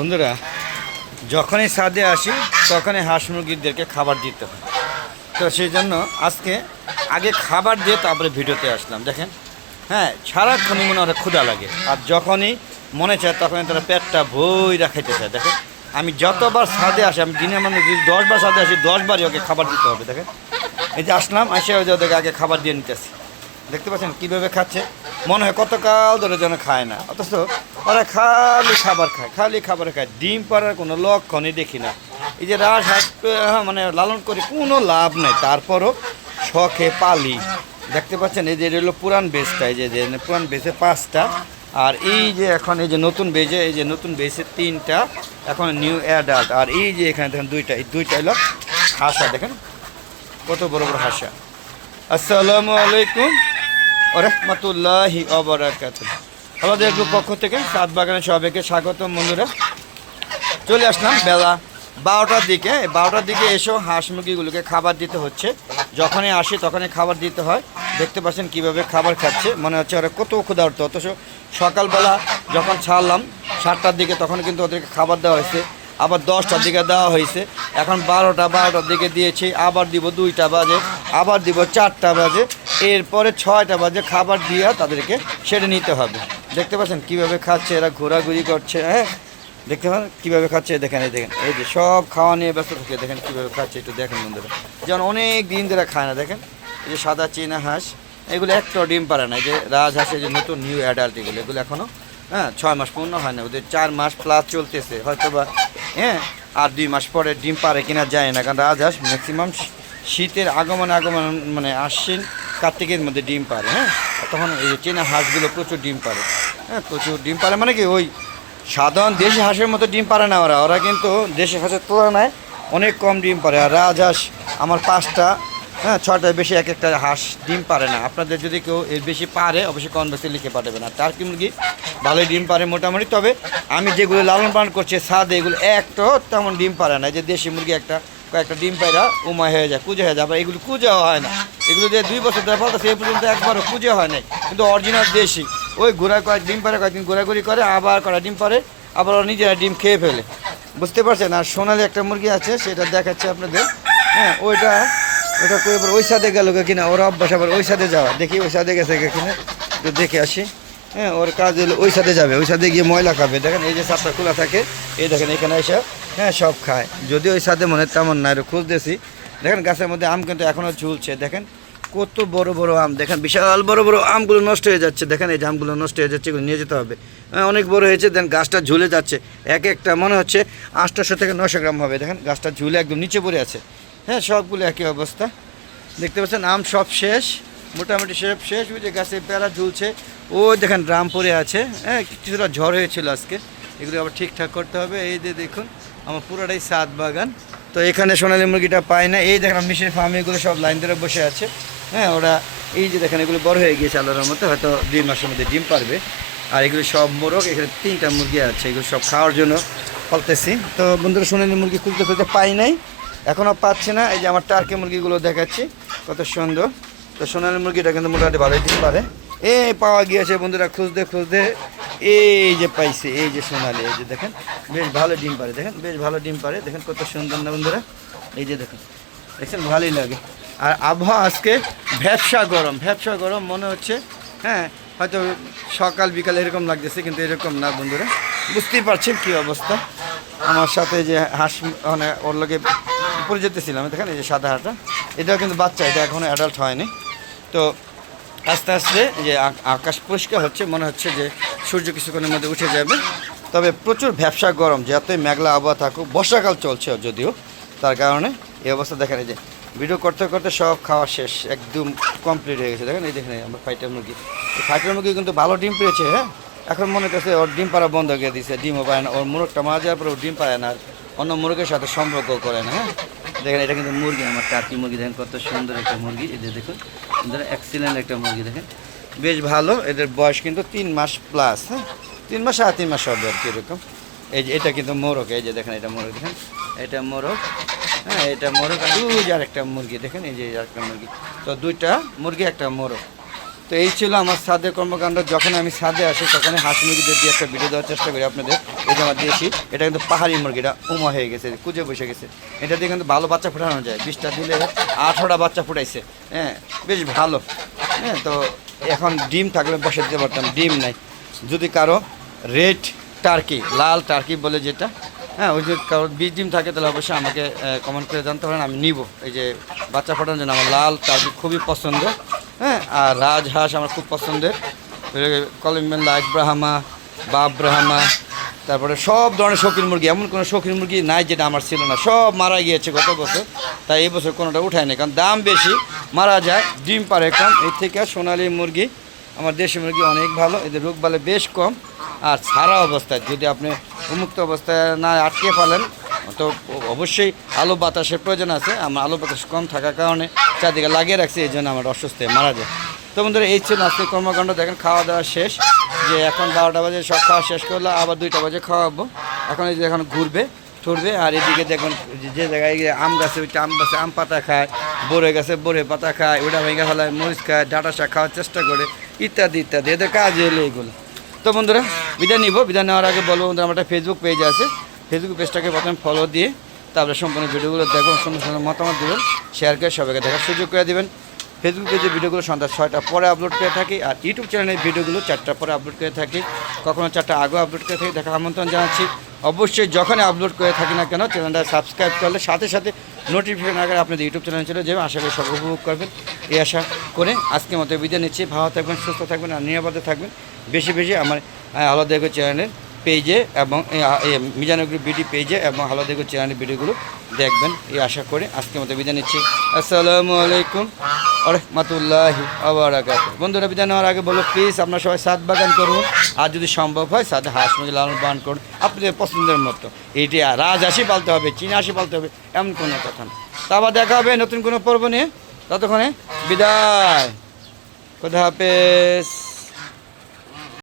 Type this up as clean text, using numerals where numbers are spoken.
বন্ধুরা, যখনই ছাদে আসি তখনই হাঁস মুরগিদেরকে খাবার দিতে হয়। তো সেই জন্য আজকে আগে খাবার দিয়ে তারপরে ভিডিওতে আসলাম। দেখেন, সারাক্ষণই মনে হয় ক্ষুধা লাগে, আর যখনই মনে চায় তখনই তারা পেটটা ভইরা খাইতে চায়। দেখেন, আমি যতবার ছাদে আসি, আমি দিনের মানে যদি 10 বার ছাদে আসি 10 বারই ওকে খাবার দিতে হবে। দেখেন, এই যে আসলাম, এসে ওদেরকে আগে খাবার দিয়ে নিতেছি। দেখতে পাচ্ছেন কীভাবে খাচ্ছে, মনে হয় কতকাল ধরে যেন খায় না, অথচ ওরা খালি খাবার খায়, খালি খাবার খায়। ডিম পাড়ার কোনো লক্ষণই দেখি না। এই যে রাজহাঁস মানে লালন করে কোনো লাভ নেই, তারপরও শখে পালি। দেখতে পাচ্ছেন এই যে এটা হলো পুরান বেজটা, এই যে পুরান বেজে 5টা, আর এই যে এখন এই যে নতুন বেজে, এই যে নতুন বেজে 3টা, এখন নিউ অ্যাডাল্ট। আর এই যে এখানে দেখেন দুইটা, এই দুইটা হলো হাঁসা। দেখেন কত বড় বড় হাঁসা। আসসালামু আলাইকুম ওয়া রাহমাতুল্লাহি ওয়া বারাকাতুহু। আমাদের গ্রুপ পক্ষ থেকে সাত বাগানে সবাইকে স্বাগতম। বন্ধুরা, চলে আসলাম বেলা 12টার দিকে। 12টার দিকে এসেও হাঁস মুরগিগুলোকে খাবার দিতে হচ্ছে। যখনই আসি তখনই খাবার দিতে হয়। দেখতে পাচ্ছেন কীভাবে খাবার খাচ্ছে, মনে হচ্ছে ওরা কত ক্ষুধার্ত। অথচ সকালবেলা যখন ছাড়লাম 7টার দিকে, তখন কিন্তু ওদেরকে খাবার দেওয়া হয়েছে, আবার 10টার দিকে দেওয়া হয়েছে, এখন 12টার দিকে দিয়েছি, আবার দিব 2টা বাজে, আবার দিব 4টা বাজে, এরপরে 6টা বাজে খাবার দিয়ে তাদেরকে সেরে নিতে হবে। দেখতে পাচ্ছেন কীভাবে খাচ্ছে, এরা ঘোরাঘুরি করছে। দেখতে পান কীভাবে খাচ্ছে। দেখেন, এই যে সব খাওয়া নিয়ে ব্যস্ত থাকে। দেখেন কীভাবে খাচ্ছে, একটু দেখেন বন্ধুরা। যেমন অনেক দিন ধরে খায় না। দেখেন এই যে সাদা চীনা হাঁস, এগুলো একটাও ডিম পারে না। এই যে রাজহাঁস, এই যে নতুন নিউ অ্যাডাল্ট, এগুলো এখনও 6 মাস পূর্ণ হয় না, ওদের 4 মাস প্লাস চলতেছে হয়তো বা। আর 2 মাস পরে ডিম পারে কিনা যায় না, কারণ রাজহাঁস ম্যাক্সিমাম শীতের আগমন মানে আশ্বিন কার্তিকের মধ্যে ডিম পারে। তখন এই যে চীনা হাঁসগুলো প্রচুর ডিম পারে। প্রচুর ডিম পারে মানে কি ওই সাধারণ দেশি হাঁসের মতো ডিম পারে না ওরা কিন্তু দেশি হাঁসের তুলনায় অনেক কম ডিম পারে। আর রাজহাঁস আমার 5টা 6টার বেশি এক একটা হাঁস ডিম পারে না। আপনাদের যদি কেউ এর বেশি পারে অবশ্যই কনভার্সে লিখে পাঠাবেন। আর টার্কি মুরগি ভালোই ডিম পারে মোটামুটি, তবে আমি যেগুলো লালন পালন করছি ছাদে, এগুলো একটাও তেমন ডিম পারে না। যে দেশি মুরগি কয়েকটা ডিম পায়রা উমায় হয়ে যায়, কুজে হয়ে যায়। আবার এগুলো কুজাও হয় না, এগুলো যে 2 বছর ধরে ফলতেছে এই পর্যন্ত একবারও কুজে হয় নাই, কিন্তু অরিজিনাল দেশি। ওই কয়েক ডিম পারে, কয়েকদিন ঘোরাঘুরি করে, আবার কয়েকটা ডিম পারে, আবার ওরা নিজেরা ডিম খেয়ে ফেলে। বুঝতে পারছেন? আর সোনালি একটা মুরগি আছে, সেটা দেখাচ্ছে আপনাদের। ওইটা ওই সাথে গেল কিনা, ওর অভ্যাস আবার ওই সাথে যাওয়া। দেখি ওই সাথে গেছে কিনা, একটু দেখে আসি। ওর কাজ হলো ওই সাথে যাবে, ওই সাথে গিয়ে ময়লা খাবে। দেখেন এই যে চাপটা খোলা থাকে, এই দেখেন এখানে এসে সব খায়। যদি ওই সাথে মনে তেমন না, খুঁজতেছি। দেখেন গাছের মধ্যে আম কিন্তু এখনও ঝুলছে। দেখেন কত বড় বড় আম, দেখেন বিশাল বড় বড় আমগুলো নষ্ট হয়ে যাচ্ছে। দেখেন এই যে আমগুলো নষ্ট হয়ে যাচ্ছে, এগুলো নিয়ে যেতে হবে। অনেক বড় হয়েছে, দেন গাছটা ঝুলে যাচ্ছে। এক একটা মনে হচ্ছে 800 থেকে 900 গ্রাম হবে। দেখেন গাছটা ঝুলে একদম নিচে পড়ে আছে। সবগুলো একই অবস্থা। দেখতে পাচ্ছেন আম সব শেষ, মোটামুটি সব শেষ। ওই যে গাছে পেয়ারা ঝুলছে, ওই দেখেন ড্রাম পড়ে আছে। কিছুটা ঝড় হয়েছিল আজকে, এগুলো আবার ঠিকঠাক করতে হবে। এই যে দেখুন আমার পুরোটাই ছাদ বাগান। তো এখানে সোনালী মুরগিটা পাই না। এই দেখেন মিশরের ফার্মে এগুলো সব লাইন ধরে বসে আছে। ওরা এই যে দেখেন এগুলো বড় হয়ে গিয়েছে আলোর মতো, হয়তো 2 মাসের মধ্যে ডিম পারবে। আর এগুলো সব মোরগ, এখানে 3টা মুরগি আছে, এগুলো সব খাওয়ার জন্য ফলতেছি। তো বন্ধুরা, সোনালী মুরগি খুঁজতে পাই নাই, এখনও পাচ্ছি না। এই যে আমার টার্কি মুরগিগুলো দেখাচ্ছি, কত সুন্দর। তো সোনালী মুরগিটা কিন্তু মোটামুটি ভালোই দিতে পারে। পাওয়া গিয়েছে বন্ধুরা, খুঁজতে এই যে পাইছে, এই যে সোনালী। এই যে দেখেন বেশ ভালো ডিম পারে। দেখেন বেশ ভালো ডিম পারে, দেখেন কত সুন্দর না বন্ধুরা। এই যে দেখুন, দেখছেন ভালোই লাগে। আর আবহাওয়া আজকে ভ্যাপসা গরম মনে হচ্ছে। হয়তো সকাল বিকাল এরকম লাগতেছে, কিন্তু এরকম না বন্ধুরা। বুঝতেই পারছেন কী অবস্থা। আমার সাথে যে হাঁস মানে ওর লোকে উপরে যেতেছিলাম, দেখেন এই যে সাদা হাঁটা, এটাও কিন্তু বাচ্চা, এটা এখনও অ্যাডাল্ট হয়নি। তো আস্তে আস্তে যে আকাশ পরিষ্কার হচ্ছে, মনে হচ্ছে যে সূর্য কিছুক্ষণের মধ্যে উঠে যাবে। তবে প্রচুর ভ্যাপসা গরম, যতই মেঘলা আবহাওয়া থাকুক, বর্ষাকাল চলছে যদিও, তার কারণে এই অবস্থা। দেখেন এই যে ভিডিও করতে করতে সব খাওয়া শেষ, একদম কমপ্লিট হয়ে গেছে। দেখেন এই দেখেন আমার ফাইটার মুরগি, এই ফাইটার মুরগি কিন্তু ভালো ডিম পেয়েছে। এখন মনে করছে ওর ডিম পাড়া বন্ধ করে দিয়েছে, ডিমও পায় না। ওর মোরগটা মারা যাওয়ার পরে ওর ডিম পায় না, আর অন্য মুরগের সাথে সম্পর্ক করে না। দেখেন এটা কিন্তু মুরগি, আমার টার্কি মুরগি। দেখেন কত সুন্দর একটা মুরগি, এদের দেখুন এক্সিলেন্ট একটা মুরগি। দেখেন বেশ ভালো, এদের বয়স কিন্তু 3 মাস প্লাস। 3 মাস 3.5 মাস হবে আর কি এরকম। এই যে এটা কিন্তু মোরগ, এই যে দেখেন এটা মোরগ, দেখেন এটা মোরগ। এটা মোরগ। আর ওই যে আরেকটা মুরগি দেখেন, এই যে আরেকটা মুরগি। তো 2টা মুরগি একটা মোরগ। তো এই ছিল আমার ছাদের কর্মকাণ্ড। যখন আমি ছাদে আসি তখন হাঁস মুরগিদের দিয়ে একটা ভিডিও দেওয়ার চেষ্টা করি আপনাদের। এই যে আমার দেশি, এটা কিন্তু পাহাড়ি মুরগি, এটা উমা হয়ে গেছে, কুজে বসে গেছে। এটা দিয়ে কিন্তু ভালো বাচ্চা ফোটানো যায়, 20টা দিলে 18টা বাচ্চা ফুটাইছে। হ্যাঁ, বেশ ভালো। হ্যাঁ, তো এখন ডিম থাকলে বসে দিতে পারতাম, ডিম নাই। যদি কারো রেড টার্কি, লাল টার্কি বলে যেটা, হ্যাঁ, ওই যে কারো 20 ডিম থাকে তাহলে অবশ্যই আমাকে কমেন্ট করে জানতে পারেন, আমি নিব। এই যে বাচ্চা ফোটানোর জন্য আমার লাল টার্কি খুবই পছন্দ। হ্যাঁ, আর রাজহাঁস আমার খুব পছন্দের, কলম্বিয়ান লাইট ব্রাহ্মা, বাপ ব্রাহ্মা, তারপরে সব ধরনের শৌখিন মুরগি। এমন কোনো শৌখিন মুরগি নাই যেটা আমার ছিল না, সব মারা গিয়েছে গত বছর। তাই এই বছর কোনোটা উঠায়নি, কারণ দাম বেশি, মারা যায়, ডিম পারে কম। এই থেকে সোনালী মুরগি, আমার দেশি মুরগি অনেক ভালো, এদের রোগ বালে বেশ কম। আর ছাড়া অবস্থায় যদি আপনি উন্মুক্ত অবস্থায় না আটকে ফেলেন, তো অবশ্যই আলো বাতাসের প্রয়োজন আছে। আমার আলো বাতাস কম থাকার কারণে চারদিকে লাগিয়ে রাখছি, এই জন্য আমার অসুস্থ হয়ে মারা যায়। তো বন্ধুরা, এই ছিল আজকে কর্মকাণ্ড। দেখেন খাওয়া দাওয়া শেষ, যে এখন 12টা বাজে সব খাওয়া শেষ করলে আবার 2টা বাজে খাওয়াবো। এখন এই যে এখন ঘুরবে ঠুরবে। আর এদিকে দেখুন যে জায়গায় আম গাছে, ওইটা আম গাছে আম পাতা খায়, বড়ে গাছে বড়ে পাতা খায়, ওইটা ভেঙে ফেলায়, মরিচ খায়, ডাঁটা শাক খাওয়ার চেষ্টা করে, ইত্যাদি ইত্যাদি। এদের কাজ এলো এগুলো। তো বন্ধুরা, বিদায় নিব। বিদায় নেওয়ার আগে বলবো, বন্ধুরা, আমার একটা ফেসবুক পেজ আছে, ফেসবুক পেজটাকে প্রথমে ফলো দিয়ে তারপরে সম্পূর্ণ ভিডিওগুলো দেখুন, সুন্দর সুন্দর মতামত দেবেন, শেয়ার করে সবাইকে দেখার সুযোগ করে দেবেন। ফেসবুক পেজে ভিডিওগুলো সন্ধ্যা 6টার পরে আপলোড করে থাকি, আর ইউটিউব চ্যানেলের ভিডিওগুলো 4টার পরে আপলোড করে থাকি, কখনো 4টা আগেও আপলোড করে থাকি। দেখার আমন্ত্রণ জানাচ্ছি। অবশ্যই যখনই আপলোড করে থাকি না কেন, চ্যানেলটা সাবস্ক্রাইব করলে সাথে সাথে নোটিফিকেশন আগে আপনাদের ইউটিউব চ্যানেলে চলে যাবে। আশা করি সব উপভোগ করবেন, এই আশা করে আজকের মতো বিদায় নিচ্ছি। ভালো থাকবেন, সুস্থ থাকবেন, আর নিরাপদে থাকবেন। বেশি বেশি আমার আলাদা দেখো চ্যানেলের পেজে এবং মিজানুর বিডি পেজে এবং হালো দেখো চ্যানেলের ভিডিওগুলো দেখবেন, এই আশা করে আজকের মতো বিদায় নিচ্ছি। আসসালামু আলাইকুম ওয়া রাহমাতুল্লাহি ওয়া বারাকাতুহু। বন্ধুরা, বিদায় নেওয়ার আগে বলো, প্লিজ আপনারা সবাই ছাদ বাগান করুন, আর যদি সম্ভব হয় ছাদে হাঁস মুরগি লালন পালন করুন আপনাদের পছন্দের মতো। এইটি রাজহাঁসই পালতে হবে, চীনা হাঁসই পালতে হবে, এমন কোনো কথা না। তা আবার দেখা হবে নতুন কোনো পর্ব নিয়ে। ততক্ষণে বিদায়, খোদা হাফেজ।